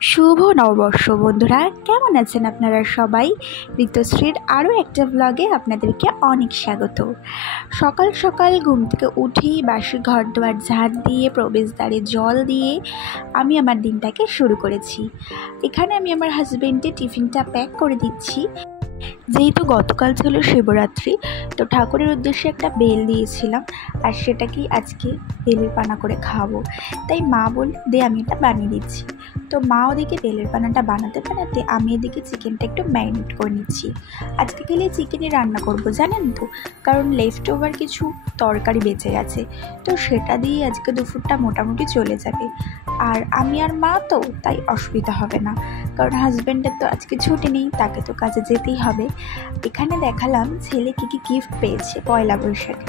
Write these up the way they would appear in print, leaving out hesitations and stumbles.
শুভ নববর্ষ বন্ধুরা, কেমন আছেন আপনারা সবাই? ঋতুশ্রীর আরও একটা ব্লগে আপনাদেরকে অনেক স্বাগত। সকাল সকাল ঘুম থেকে উঠেই বাসি ঘর দুয়ার ঝাড় দিয়ে প্রবেশদ্বারে জল দিয়ে আমি আমার দিনটাকে শুরু করেছি। এখানে আমি আমার হাজব্যান্ডের টিফিনটা প্যাক করে দিচ্ছি। যেহেতু গতকাল ছিল শিবরাত্রি, তো ঠাকুরের উদ্দেশ্যে একটা বেল দিয়েছিলাম, আর সেটাকেই আজকে বেলের পানা করে খাওয়াবো। তাই মা বলল দে আমি এটা বানিয়ে দিচ্ছি। তো মা ওদিকে বেলের পানাটা বানাতে বানাতে আমি এদিকে চিকেনটা একটু ম্যারিনেট করে নিচ্ছি। আজকে খেলে চিকেনই রান্না করব জানেন তো, কারণ লেফট ওভার কিছু তরকারি বেঁচে গেছে, তো সেটা দিয়ে আজকে দুপুরটা মোটামুটি চলে যাবে। আর আমি আর মা তো, তাই অসুবিধা হবে না, কারণ হাজব্যান্ডের তো আজকে ছুটি নেই, তাকে তো কাজে যেতেই হবে। এখানে দেখালাম ছেলে কী কী গিফট পেয়েছে পয়লা বৈশাখে।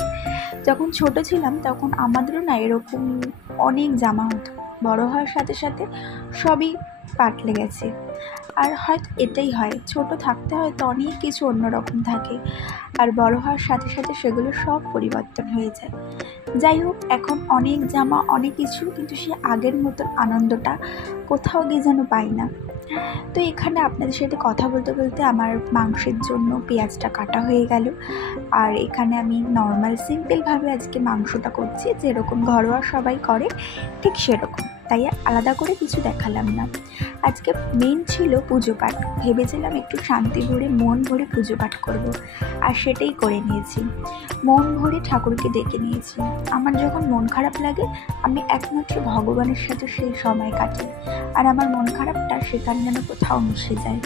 যখন ছোট ছিলাম তখন আমাদেরও না এরকম অনেক জামা হতো, বড় হওয়ার সাথে সাথে সবই পাল্টে গেছে। আর হয়তো এটাই হয়, ছোট থাকতে হয়তো অনেক কিছু অন্যরকম থাকে, আর বড় হওয়ার সাথে সাথে সেগুলো সব পরিবর্তন হয়ে যায়। যাই হোক, এখন অনেক জামা অনেক কিছু, কিন্তু সে আগের মতন আনন্দটা কোথাও গিয়ে যেন পাই না। তো এখানে আপনাদের সাথে কথা বলতে বলতে আমার মাংসের জন্য পেঁয়াজটা কাটা হয়ে গেল। আর এখানে আমি নর্মাল সিম্পলভাবে আজকে মাংসটা করছি, যেরকম ঘরোয়া সবাই করে ঠিক সেরকম, তাই আলাদা করে কিছু দেখালাম না। আজকে মেন ছিল পুজো পাঠ। ভেবেছিলাম একটু শান্তি ভরে মন ভরে পুজো পাঠ করব, আর সেটাই করে নিয়েছি। মন ভরে ঠাকুরকে ডেকে নিয়েছি। আমার যখন মন খারাপ লাগে আমি একমাত্র ভগবানের সাথে সেই সময় কাটাই, আর আমার মন খারাপটা সেখানে যেন কোথাও মিশে যায়।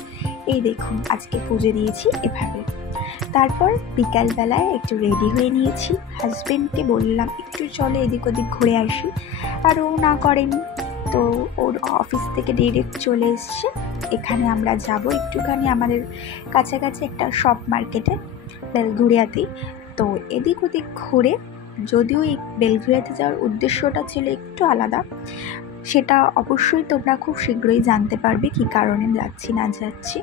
এই দেখুন আজকে পুজো দিয়েছি এভাবে। তারপর বিকালবেলায় একটু রেডি হয়ে নিয়েছি। হাজব্যান্ডকে বললাম একটু চলে এদিক ওদিক ঘুরে আসি, আর ও না করেনি। তো ওর অফিস থেকে ডিরেক্ট চলে এসছে। এখানে আমরা যাব একটুখানি আমাদের কাছাকাছি একটা শপ মার্কেটে, বেলঘুরিয়াতেই। তো এদিক ওদিক ঘুরে, যদিও এই বেলঘুরিয়াতে যাওয়ার উদ্দেশ্যটা ছিল একটু আলাদা, সেটা অবশ্যই তোমরা খুব শীঘ্রই জানতে পারবে কী কারণে যাচ্ছি না যাচ্ছি।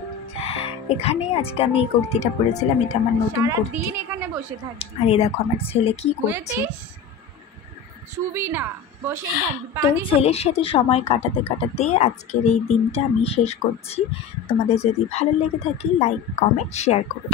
এখানে আজকে আমি এই কুর্তিটা পরেছিলাম, এটা আমার নতুন কুর্তি। এখানে বসে থাকি, আর এই দেখো আমার ছেলে কি করছে। শুবি না, বসেই থাকবি। তো ছেলের সাথে সময় কাটাতে কাটাতে আজকের এই দিনটা আমি শেষ করছি। তোমাদের যদি ভালো লেগে থাকে লাইক কমেন্ট শেয়ার করো।